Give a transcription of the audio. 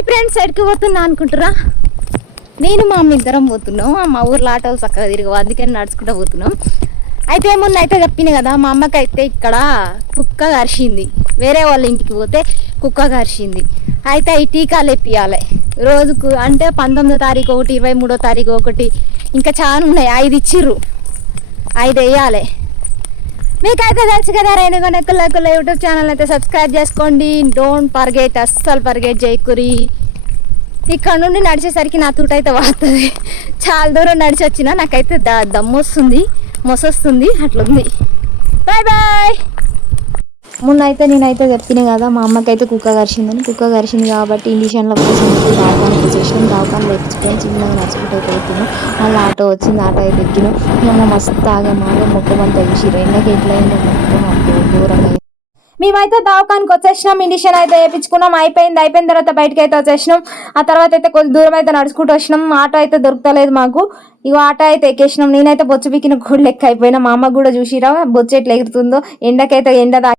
Hi friends ఎక్కడికి పోతున్నా అనుకుంటురా నేను మా అమ్మ ఇద్దరం పోతున్నాం. మా ఊర్లో ఆటోలు చక్కగా తిరిగి అందుకని నడుచుకుంటూ పోతున్నాం. అయితే మొన్న అయితే చెప్పిన కదా మా అమ్మకి అయితే ఇక్కడ కుక్క కరిచింది. వేరే వాళ్ళ ఇంటికి పోతే కుక్క కరిచింది. అయితే ఈ టీకాలు ఎప్పియాలి రోజుకు అంటే పంతొమ్మిదో తారీఖు ఒకటి ఇరవై మూడో తారీఖు ఒకటి ఇంకా చాలా ఉన్నాయి. ఐదు ఇచ్చిర్రు. ఐదు వేయాలి. మీకైతే తెలుసు కదా రేణుగొనకుల యూట్యూబ్ ఛానల్ అయితే సబ్స్క్రైబ్ చేసుకోండి. డోంట్ పర్గేట్ అస్సలు పర్గేట్ చేయకురి ఇక్కడ నుండి నడిచేసరికి నా తూట అయితే వాడుతుంది. చాలా దూరం నడిచి వచ్చిన నాకైతే ద దమ్ము వస్తుంది మొసొస్తుంది అట్లుంది. బాయ్ బాయ్ మొన్న అయితే నేనైతే చెప్పిన కదా మా అమ్మకైతే కుక్క కరిచిందని. కుక్క కరిచింది కాబట్టి ఇండిషన్లో కోసం దావకానికి దావకాలు దావకాన్ని చిన్నగా నడుచుకుంటూ వెళ్తున్నాం. మళ్ళీ ఆటో వచ్చింది ఆటో అయితే ఎక్కినాం. మేము మస్తు తాగా మాలో మొక్కమంతా వేసిరు ఎండకి ఎట్లయిందో మొత్తం దూరంగా మేమైతే దావకానికి వచ్చేసినాం. ఇండిషన్ అయితే వేయించుకున్నాం. అయిపోయింది. అయిపోయిన తర్వాత బయటకి అయితే వచ్చేసినాం. ఆ తర్వాత అయితే కొంచెం దూరం అయితే నడుచుకుంటూ వచ్చినాం. ఆటో అయితే దొరకలేదు మాకు. ఇక ఆటో అయితే ఎక్కేసినాం. నేనైతే బొచ్చు పిక్కిన కూడా లెక్క అయిపోయినా. మా అమ్మ కూడా చూసిరా బొచ్చు ఎట్లా ఎగురుతుందో. ఎండకైతే ఎండ